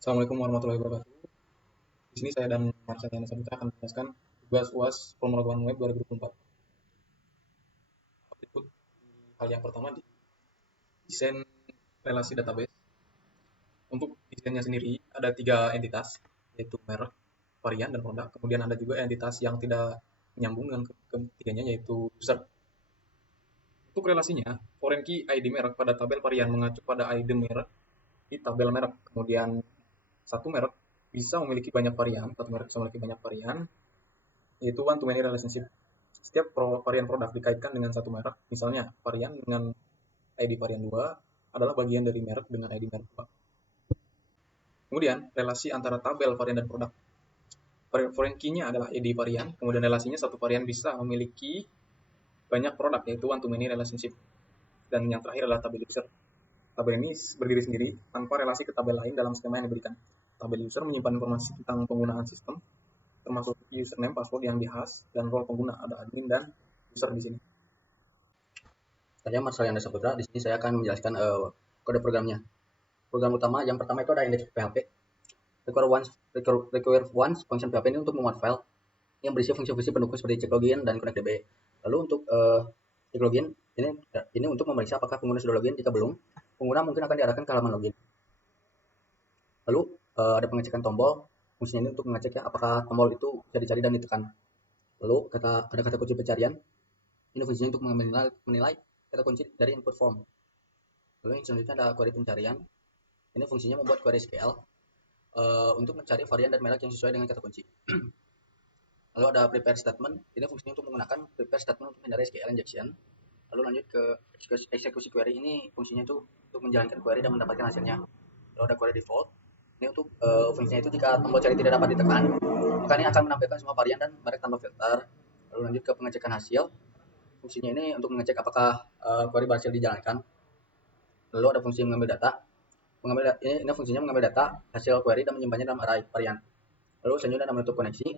Assalamualaikum warahmatullahi wabarakatuh. Di sini saya dan Marsha Sabitra akan menjelaskan tugas UAS Pemrograman Web 2024. Berikut hal yang pertama di desain relasi database. Untuk desainnya sendiri ada 3 entitas, yaitu merek, varian, dan produk. Kemudian ada juga entitas yang tidak menyambung dengan ketiganya, yaitu user. Untuk relasinya, foreign key ID merek pada tabel varian mengacu pada ID merek di tabel merek. Kemudian satu merek bisa memiliki banyak varian, yaitu one to many relationship. Setiap varian produk dikaitkan dengan satu merek, misalnya varian dengan ID varian 2 adalah bagian dari merek dengan ID merek 2. Kemudian, relasi antara tabel varian dan produk. Foreign key-nya adalah ID varian, kemudian relasinya satu varian bisa memiliki banyak produk, yaitu one to many relationship. Dan yang terakhir adalah tabel user. Tabel ini berdiri sendiri tanpa relasi ke tabel lain dalam skema yang diberikan. Tabel user menyimpan informasi tentang penggunaan sistem, termasuk username, password yang dihas, dan role pengguna, ada admin dan user di sini. Saya Marsaliana Saputra. Di sini saya akan menjelaskan kode programnya. Program utama yang pertama itu ada index PHP. Require once function PHP ini untuk memuat file yang berisi fungsi-fungsi pendukung seperti check login dan connect DB. Lalu untuk check login ini untuk memeriksa apakah pengguna sudah login. Jika belum, pengguna mungkin akan diarahkan ke halaman login. Lalu ada pengecekan tombol. Fungsinya ini untuk mengecek ya apakah tombol itu bisa dicari dan ditekan. Lalu ada kata kunci pencarian. Ini fungsinya untuk menilai kata kunci dari input form. Lalu yang selanjutnya ada query pencarian. Ini fungsinya membuat query SQL untuk mencari varian dan merek yang sesuai dengan kata kunci. Lalu ada prepare statement. Ini fungsinya untuk menggunakan prepare statement untuk menghindari SQL injection. Lalu lanjut ke eksekusi query. Ini fungsinya itu untuk menjalankan query dan mendapatkan hasilnya. Lalu ada query default. Ini untuk fungsinya itu jika tombol cari tidak dapat ditekan, maka ini akan menampilkan semua varian dan merek tanpa filter. Lalu lanjut ke pengecekan hasil. Fungsinya ini untuk mengecek apakah query berhasil dijalankan. Lalu ada fungsi mengambil data. Ini fungsinya mengambil data hasil query dan menyimpannya dalam array varian. Lalu selanjutnya ada menutup koneksi.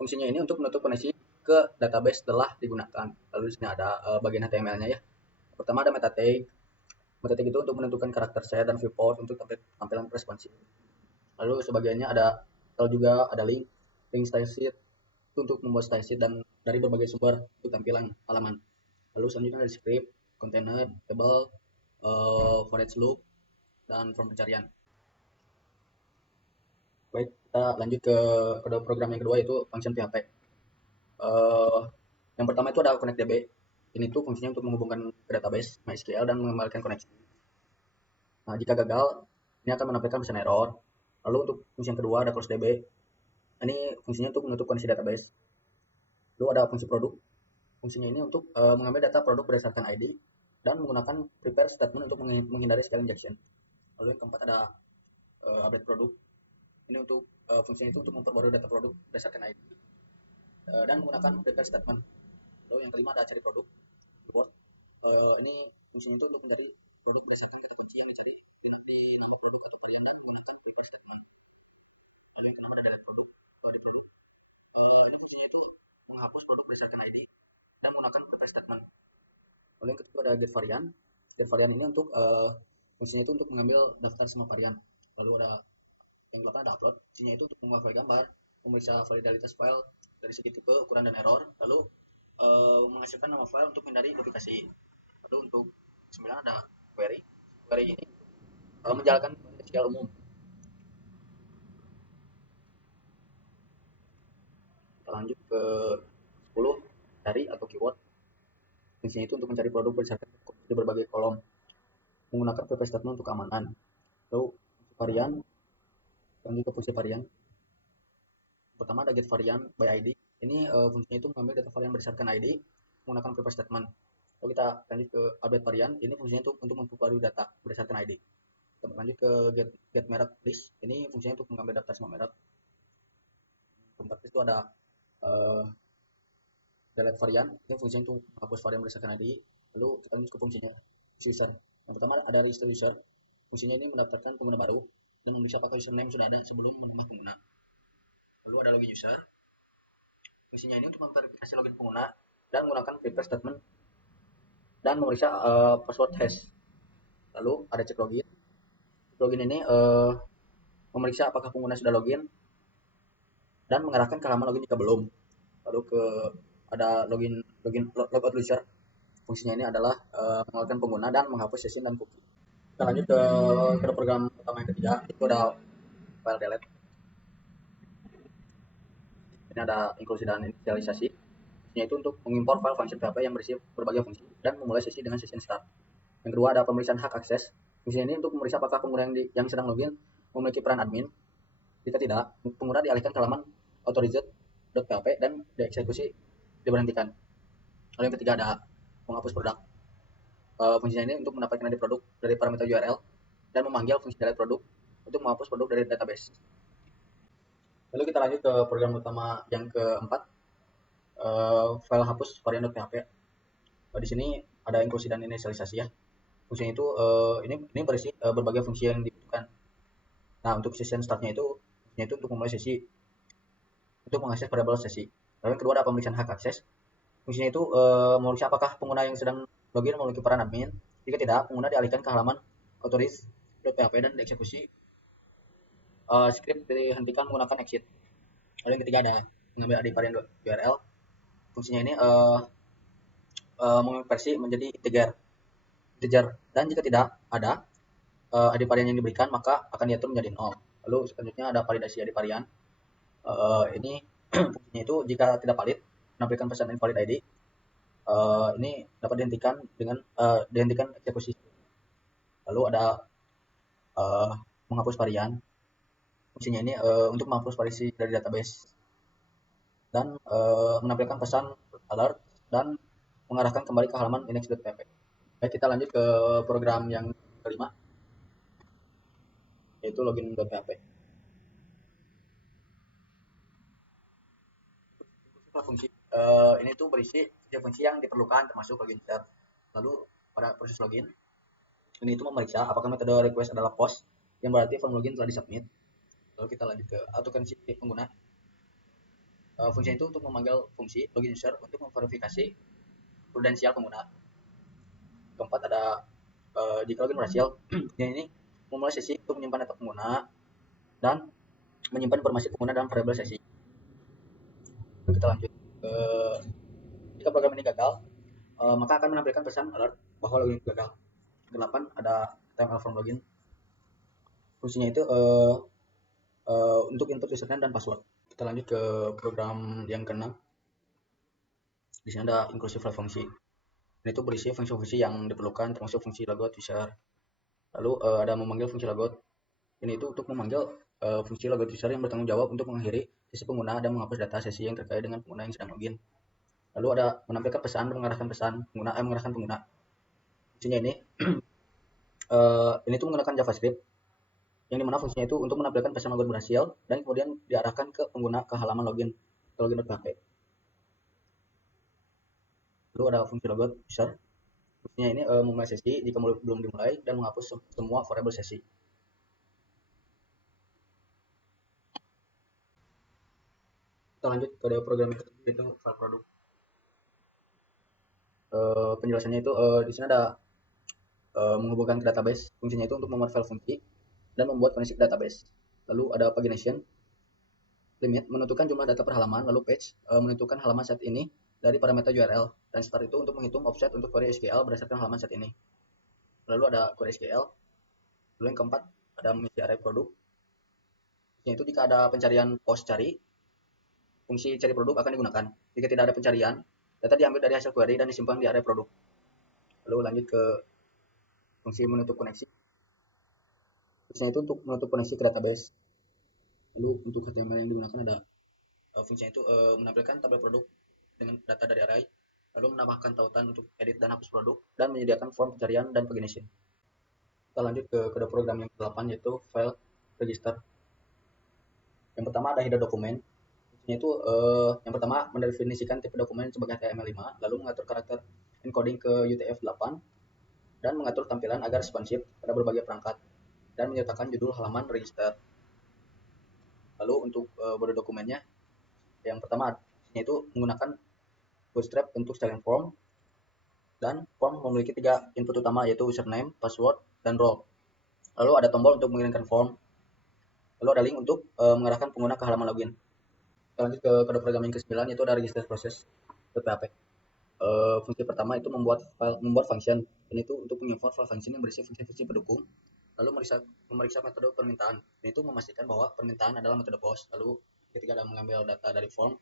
Fungsinya ini untuk menutup koneksi ke database setelah digunakan. Lalu di sini ada bagian HTML-nya ya. Pertama ada meta tag. Meta tag itu untuk menentukan karakter set dan viewport untuk tampilan responsif. Lalu sebagiannya ada juga ada link style sheet untuk membuat style sheet dan dari berbagai sumber untuk tampilan halaman. Lalu selanjutnya ada script, container, table, for each loop, dan form pencarian. Baik, kita lanjut ke kode program yang kedua, yaitu function PHP. Yang pertama itu ada connect DB. Ini tuh fungsinya untuk menghubungkan ke database MySQL dan mengembalikan koneksi. Nah, jika gagal, ini akan menampilkan pesan error. Lalu untuk fungsi yang kedua ada close DB. Ini fungsinya untuk menutup koneksi database. Lalu ada fungsi produk. Fungsinya ini untuk mengambil data produk berdasarkan ID dan menggunakan prepare statement untuk menghindari SQL injection. Lalu yang keempat ada update produk. Ini untuk fungsinya itu untuk memperbarui data produk berdasarkan ID dan menggunakan prepare statement. Lalu yang kelima ada cari produk. Ini fungsinya itu untuk mencari produk berdasarkan kata kunci yang dicari di nama produk atau varian dan menggunakan prepare statement. Lalu yang keenam ada delete produk. Di produk ini fungsinya itu menghapus produk berdasarkan ID dan menggunakan prepare statement. Lalu yang kedua ada get varian. Get varian ini untuk fungsinya itu untuk mengambil daftar semua varian. Lalu ada yang ke-8 ada upload. Fungsinya itu untuk mengunggah file gambar, memeriksa validalitas file dari segi tipe, ukuran, dan error. Lalu menghasilkan nama file untuk menghindari duplikasi. Lalu untuk 9 ada query. Query ini menjalankan SQL umum. Kita lanjut ke 10 cari atau keyword. Fungsinya itu untuk mencari produk berdasarkan di berbagai kolom menggunakan prepare statement untuk keamanan. Lalu varian, lanjut ke fungsi varian. Pertama ada get varian by ID. Ini fungsinya itu mengambil data varian berdasarkan ID menggunakan prepare statement. Lalu kita lanjut ke update varian. Ini fungsinya itu untuk memperbarui data berdasarkan ID. Kita lanjut ke get merek list. Ini fungsinya untuk mengambil daftar semua merek. Keempat itu ada delete varian. Ini fungsinya untuk menghapus varian berdasarkan ID. Lalu kita lanjut ke fungsinya user. Yang pertama ada register user. Fungsinya ini mendaftarkan pengguna baru dan memeriksa apakah username sudah ada sebelum menambah pengguna. Lalu ada login user. Fungsinya ini untuk memverifikasi login pengguna dan menggunakan prepare statement dan memeriksa password hash. Lalu ada cek login. Login ini memeriksa apakah pengguna sudah login dan mengarahkan ke halaman login jika belum. Lalu ada logout user. Fungsinya ini adalah mengeluarkan pengguna dan menghapus sesi dan cookie. Kita lanjut ke program utama yang ketiga, itu ada file delete. Ini ada inklusi dan inisialisasi. Fungsinya itu untuk mengimpor file function PHP yang berisi berbagai fungsi dan memulai sesi dengan session start. Yang kedua ada pemeriksaan hak akses. Fungsinya ini untuk memeriksa apakah pengguna yang sedang login memiliki peran admin. Jika tidak, pengguna dialihkan ke halaman authorized.php dan dieksekusi diberhentikan. Lalu yang ketiga ada menghapus produk. Fungsinya ini untuk mendapatkan ID produk dari parameter URL dan memanggil fungsi delete produk untuk menghapus produk dari database. Lalu kita lanjut ke program utama yang keempat, file hapus varian.php. Di sini ada inklusi dan inisialisasi ya. Fungsinya itu ini berisi berbagai fungsi yang dibutuhkan. Nah, untuk session startnya itu fungsinya itu untuk memulai sesi untuk mengakses variabel sesi. Lalu yang kedua ada pemeriksaan hak akses. Fungsinya itu memeriksa apakah pengguna yang sedang login memiliki peran admin. Jika tidak, pengguna dialihkan ke halaman authorize.php dan dieksekusi script dihentikan menggunakan exit. Lalu yang ketiga ada mengambil ID varian URL. Fungsinya ini mengonversi menjadi integer. Dan jika tidak ada ID varian yang diberikan, maka akan diatur menjadi 0. Lalu selanjutnya ada validasi ID varian. Ini fungsinya itu jika tidak valid, menampilkan pesan invalid ID. Ini dapat dihentikan eksekusi. Lalu ada menghapus varian. Fungsinya ini untuk menghapus variasi dari database dan menampilkan pesan alert dan mengarahkan kembali ke halaman index.php. Baik, kita lanjut ke program yang kelima, yaitu login.php. Fungsi ini tuh berisi fungsi yang diperlukan termasuk login start. Lalu pada proses login ini itu memeriksa apakah metode request adalah post yang berarti form login telah disubmit. Lalu kita lanjut ke authentication pengguna. Fungsi itu untuk memanggil fungsi login user untuk memverifikasi prudensial pengguna. Keempat ada jika login berhasil, ini memulai sesi untuk menyimpan data pengguna dan menyimpan informasi pengguna dalam variabel sesi. Kita lanjut ke jika program ini gagal, maka akan menampilkan pesan alert bahwa login gagal. Kedelapan ada TML form login. Fungsinya itu untuk input username dan password. Kita lanjut ke program yang keenam. Di sini ada inclusive file fungsi. Ini itu berisi fungsi-fungsi yang diperlukan termasuk fungsi logout user. Lalu ada memanggil fungsi logout. Ini itu untuk memanggil fungsi logout user yang bertanggung jawab untuk mengakhiri sesi pengguna dan menghapus data sesi yang terkait dengan pengguna yang sedang login. Lalu ada menampilkan pesan dan mengarahkan pengguna. Fungsinya ini ini tuh menggunakan JavaScript yang dimana fungsinya itu untuk menampilkan pesan login berhasil dan kemudian diarahkan ke pengguna ke halaman login ke login.php. Lalu ada fungsi logout user. Fungsinya ini memulai sesi jika belum dimulai dan menghapus semua variabel sesi. Kita lanjut ke program itu file produk. Penjelasannya itu di sini ada menghubungkan ke database. Fungsinya itu untuk memuat file fungsi dan membuat koneksi ke database. Lalu ada pagination limit menentukan jumlah data per halaman, lalu page menentukan halaman set ini dari parameter URL, dan start itu untuk menghitung offset untuk query SQL berdasarkan halaman set ini. Lalu ada query SQL. Lalu yang keempat ada mengisi array produk. Yaitu jika ada pencarian post cari, fungsi cari produk akan digunakan. Jika tidak ada pencarian, data diambil dari hasil query dan disimpan di array produk. Lalu lanjut ke fungsi menutup koneksi. Fungsinya itu untuk menutup koneksi ke database. Lalu untuk HTML yang digunakan ada fungsinya itu menampilkan tabel produk dengan data dari array, lalu menambahkan tautan untuk edit dan hapus produk, dan menyediakan form pencarian dan pagination. Kita lanjut ke kode program yang ke-8, yaitu file register. Yang pertama ada header dokumen. Fungsinya itu yang pertama mendefinisikan tipe dokumen sebagai HTML5, lalu mengatur karakter encoding ke UTF-8, dan mengatur tampilan agar responsif pada berbagai perangkat, dan menyertakan judul halaman register. Lalu untuk body dokumennya, yang pertama yaitu menggunakan Bootstrap untuk styling form, dan form memiliki 3 input utama yaitu username, password, dan role. Lalu ada tombol untuk mengirimkan form. Lalu ada link untuk mengarahkan pengguna ke halaman login. Kita lanjut ke kode programming ke-9, yaitu ada register proses .php. Fungsi pertama itu membuat function. Ini itu untuk menginfo file function yang berisi fungsi-fungsi pendukung, lalu memeriksa metode permintaan. Ini itu memastikan bahwa permintaan adalah metode POST. Lalu ketika ada mengambil data dari form,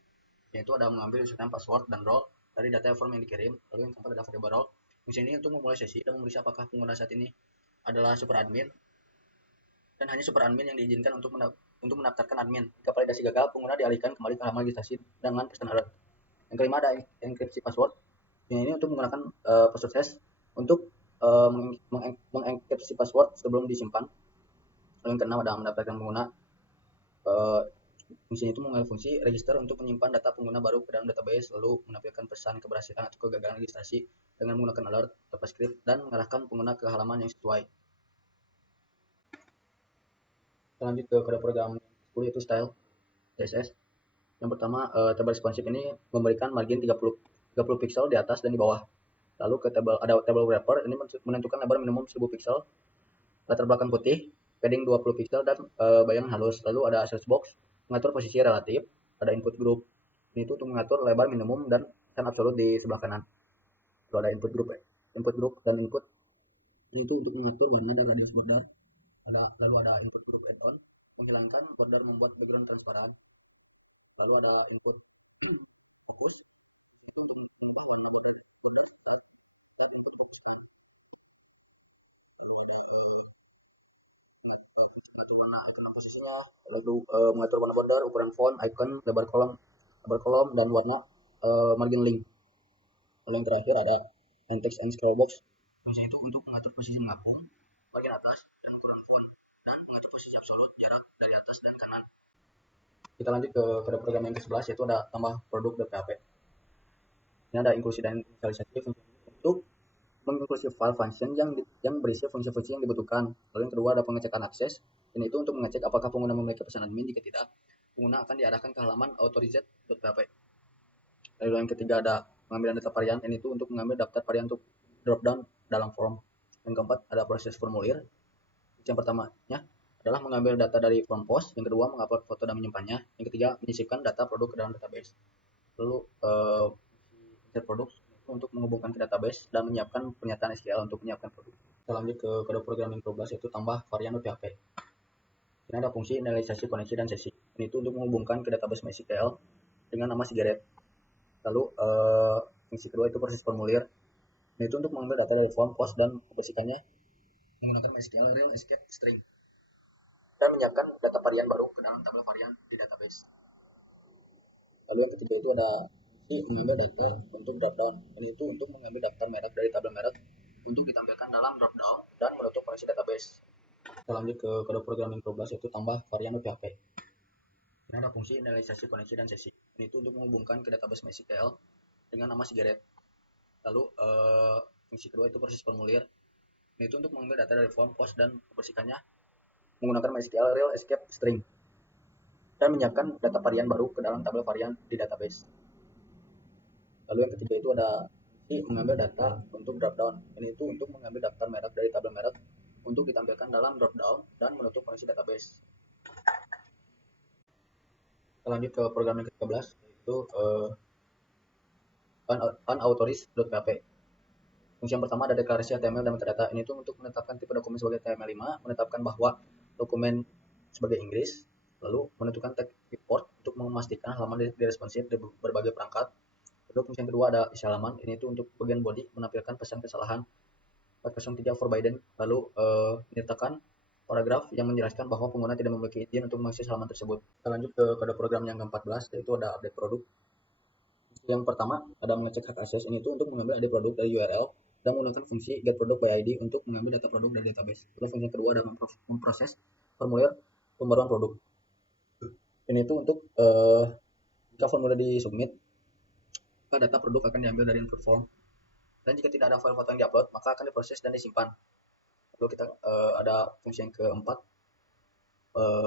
yaitu ada mengambil username, password, dan role dari data form yang dikirim. Lalu yang keempat ada variable role. Fungsi ini untuk memulai sesi dan memeriksa apakah pengguna saat ini adalah super admin, dan hanya super admin yang diizinkan untuk mendaftarkan admin. Jika validasi gagal, pengguna dialihkan kembali ke halaman registrasi dengan pesan alert. Yang kelima ada enkripsi password. Ini untuk menggunakan password hash untuk mengenkripsi password sebelum disimpan. Lalu yang keenam ada mendaftarkan pengguna. Fungsi itu mengenai fungsi register untuk menyimpan data pengguna baru ke dalam database, lalu menampilkan pesan keberhasilan atau kegagalan registrasi dengan menggunakan alert, JavaScript, dan mengarahkan pengguna ke halaman yang sesuai. Kita lanjut ke kode program 10, yaitu style CSS. Yang pertama, table responsive ini memberikan margin 30 pixel di atas dan di bawah. Lalu ke table wrapper ini menentukan lebar minimum 1000 pixel, latar belakang putih, padding 20 pixel, dan bayangan halus. Lalu ada search box mengatur posisi relatif, ada input group ini itu untuk mengatur lebar minimum dan absolut di sebelah kanan. Lalu ada input group dan input ini itu untuk mengatur warna dan radius border. Lalu ada input group add-on menghilangkan border, membuat background transparan. Lalu ada input fokus itu untuk mengubah warna border dan input fokus. Lalu ada mengatur warna icon posisinya, lalu mengatur warna border, ukuran font, icon, lebar kolom, dan warna margin link. Lalu yang terakhir ada text and scroll box. Fungsi itu untuk mengatur posisi mengapung, bagian atas, dan ukuran font, dan mengatur posisi absolut, jarak dari atas dan kanan. Kita lanjut ke kode program yang ke-11, yaitu ada tambah produk.php. Ini ada inklusi dan inisialisasi fungsi untuk menginklusi file function yang berisi fungsi-fungsi yang dibutuhkan. Lalu yang kedua ada pengecekan akses. Ini itu untuk mengecek apakah pengguna memiliki pesan admin. Jika tidak, pengguna akan diarahkan ke halaman authorized.php. Lalu yang ketiga ada pengambilan data varian. Ini itu untuk mengambil daftar varian untuk dropdown dalam form. Yang keempat ada proses formulir. Yang pertamanya adalah mengambil data dari form post. Yang kedua mengupload foto dan menyimpannya. Yang ketiga menyisipkan data produk ke dalam database. Lalu insert produk untuk menghubungkan ke database dan menyiapkan pernyataan SQL untuk menyiapkan produk. Kita lanjut ke kode programming 12, yaitu tambah varian PHP. Ini ada fungsi inisialisasi koneksi dan sesi. Ini itu untuk menghubungkan ke database MySQL dengan nama Sigaret. Lalu fungsi kedua itu proses formulir. Ini itu untuk mengambil data dari form post dan membersihkannya menggunakan MySQL real escape string dan menyiapkan data varian baru ke dalam tabel varian di database. Lalu yang ketiga itu ada mengambil data untuk dropdown. Ini itu untuk mengambil daftar merek dari tabel merek untuk ditampilkan dalam dropdown dan menutup koneksi database. Kita lanjut ke kode programming 12, yaitu tambah varian PHP. Ini ada fungsi inisialisasi koneksi dan sesi. Ini itu untuk menghubungkan ke database MySQL dengan nama Sigaret. Lalu fungsi kedua itu proses formulir. Ini itu untuk mengambil data dari form post dan membersihkannya menggunakan MySQL real escape string dan menyiapkan data varian baru ke dalam tabel varian di database. Lalu yang ketiga itu ada mengambil data untuk dropdown. Ini itu untuk mengambil daftar merek dari tabel merek untuk ditampilkan dalam dropdown dan menutup koneksi database. Kita lanjut ke program yang ke-13, yaitu unauthorized.php. Fungsi yang pertama ada deklarasi HTML dan metadata. Ini itu untuk menetapkan tipe dokumen sebagai HTML5, menetapkan bahwa dokumen sebagai Inggris, lalu menentukan tag import untuk memastikan halaman diresponsif di berbagai perangkat. Lalu fungsi yang kedua ada isi halaman. Ini itu untuk bagian body menampilkan pesan kesalahan 403 forbidden. Lalu menyertakan paragraf yang menjelaskan bahwa pengguna tidak memiliki izin untuk mengakses halaman tersebut. Kita lanjut ke kode program yang ke-14, yaitu ada update produk. Yang pertama ada mengecek hak akses. Ini itu untuk mengambil ID produk dari URL dan menggunakan fungsi get product by ID untuk mengambil data produk dari database. Lalu fungsi yang kedua ada memproses formulir pembaruan produk. Ini itu untuk jika formulir disubmit, maka data produk akan diambil dari input form. Dan jika tidak ada file foto yang diupload, maka akan diproses dan disimpan. Lalu kita ada fungsi yang keempat,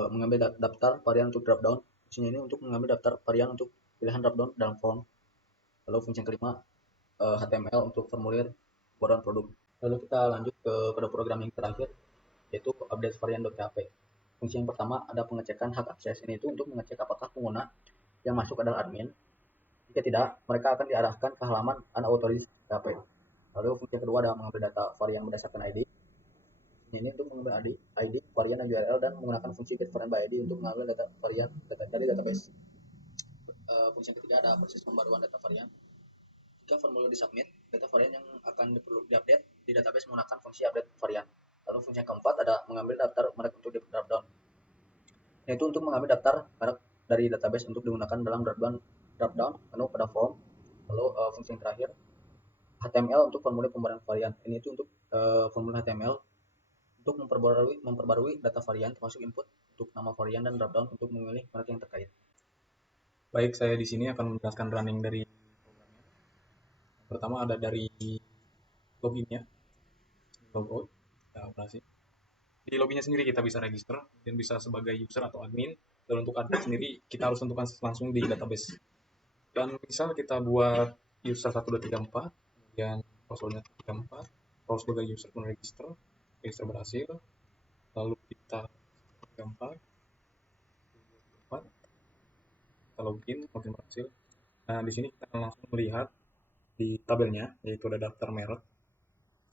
mengambil daftar varian untuk dropdown. Fungsinya ini untuk mengambil daftar varian untuk pilihan dropdown dalam form. Lalu fungsi yang kelima, HTML untuk formulir pembaruan produk. Lalu kita lanjut ke kode programming terakhir, yaitu update varian.php. Fungsi yang pertama ada pengecekan hak akses. Ini itu untuk mengecek apakah pengguna yang masuk adalah admin. Jika tidak, mereka akan diarahkan ke halaman unauthorized PHP. Lalu fungsi kedua ada mengambil data varian berdasarkan ID. Ini untuk mengambil ID, varian dan URL dan menggunakan fungsi get varian by ID untuk mengambil data varian dari database. Fungsi yang ketiga ada proses pembaruan data varian. Jika formulir disubmit, data varian yang akan perlu diupdate di database menggunakan fungsi update varian. Lalu fungsi yang keempat ada mengambil daftar merek untuk di dropdown. Yaitu untuk mengambil daftar merek dari database untuk digunakan dalam dropdown menu pada form. Lalu fungsi yang terakhir HTML untuk formulir pembaruan varian. Ini itu untuk formulir HTML untuk memperbarui data varian termasuk input untuk nama varian dan dropdown untuk memilih merek yang terkait. Baik, saya di sini akan menjelaskan running dari programnya. Pertama ada dari loginnya, logout, kita operasi. Di loginnya sendiri kita bisa register, dan bisa sebagai user atau admin. Dan untuk admin sendiri kita harus tentukan langsung di database. Dan misal kita buat user 1234, kemudian passwordnya 34, kalau sebagai user pun register berhasil, lalu kita 34, kita login berhasil. Nah, di sini kita akan langsung melihat di tabelnya, yaitu ada daftar merek,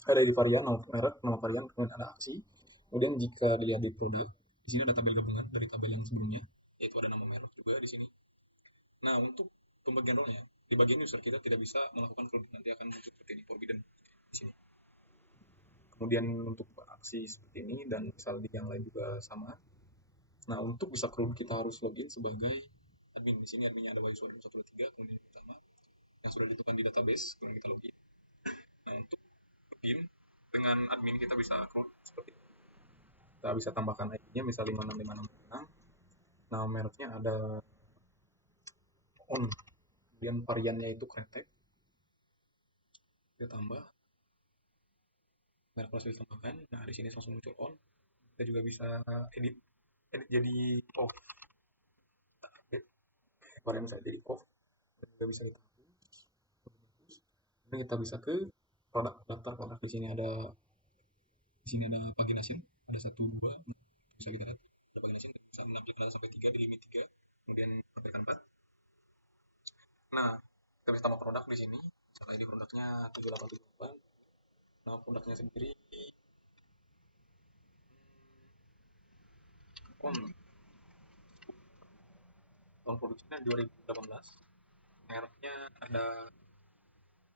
ada di varian, nama merek, nama varian, kemudian ada aksi. Kemudian jika dilihat di produk, di sini ada tabel gabungan dari tabel yang sebelumnya, yaitu ada nama merek juga di sini. Nah, untuk pembagian role-nya, di bagian user kita tidak bisa melakukan kerugian, nanti akan muncul seperti ini, forbidden di sini. Kemudian untuk aksi seperti ini, dan misal di yang lain juga sama. Nah, untuk bisa kerugian kita harus login sebagai admin. Di sini adminnya ada Waiswada 123, kemudian pertama yang sudah ditentukan di database, kemudian kita login. Nah, untuk login dengan admin kita bisa crowd seperti ini. Kita bisa tambahkan ID-nya, misal 56566. Nah, mereknya ada on, kemudian variannya itu kretek. Kita tambah merek langsung ditambahkan. Nah, di sini langsung muncul on. Kita juga bisa edit jadi off. Varian saya jadi off. Dan juga bisa kita hapus. Kemudian kita bisa ke produk, daftar produk. Di sini ada pagination, ada 1 2, bisa kita lihat ada pagination, bisa menampilkan data sampai 3 di limit 3, kemudian menampilkan 4. Nah, kita bisa tambah produk di sini. Misalnya di produknya 7878. Nah, produknya sendiri on tahun produksinya 2018. Mereknya ada,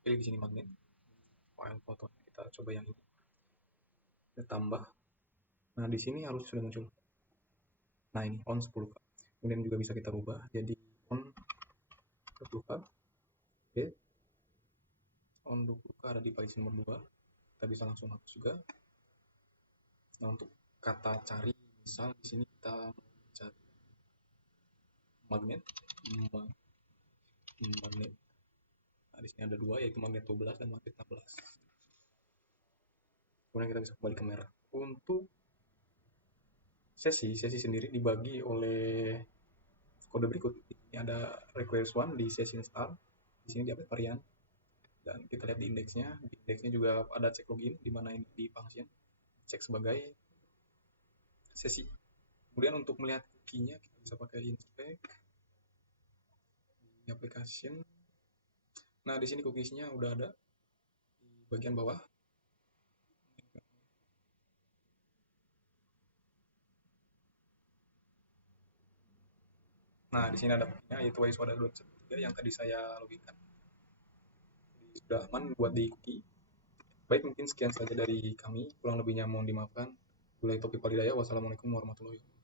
pilih di sini magnet. File fotonya kita coba yang ini. Kita tambah. Nah, di sini harus sudah muncul. Nah, ini on 10K. Kemudian juga bisa kita rubah jadi on 20K. Oke. On 20K ada di page nomor 2. Kita bisa langsung hapus juga. Nah, untuk kata cari, misal di sini kita cari magnet. Nah, di sini ada 2, yaitu magnet 12 dan magnet 16. Kemudian kita bisa kembali ke merek. Untuk sesi sendiri dibagi oleh kode berikut. Ini ada requires one di session start. Di sini diupdate varian. Dan kita lihat di indeksnya. Di indeksnya juga ada cek login, di mana ini di function cek sebagai sesi. Kemudian untuk melihat cookie-nya kita bisa pakai inspect di application. Nah, di sini cookies-nya udah ada di bagian bawah. Nah, di sini ada cookie-nya, yaitu Waiswada 213 yang tadi saya loginkan. Jadi sudah aman buat di cookie. Baik, mungkin sekian saja dari kami. Kurang lebihnya mohon dimaafkan. Wabillahi taufiq walhidayah. Wassalamualaikum warahmatullahi wabarakatuh.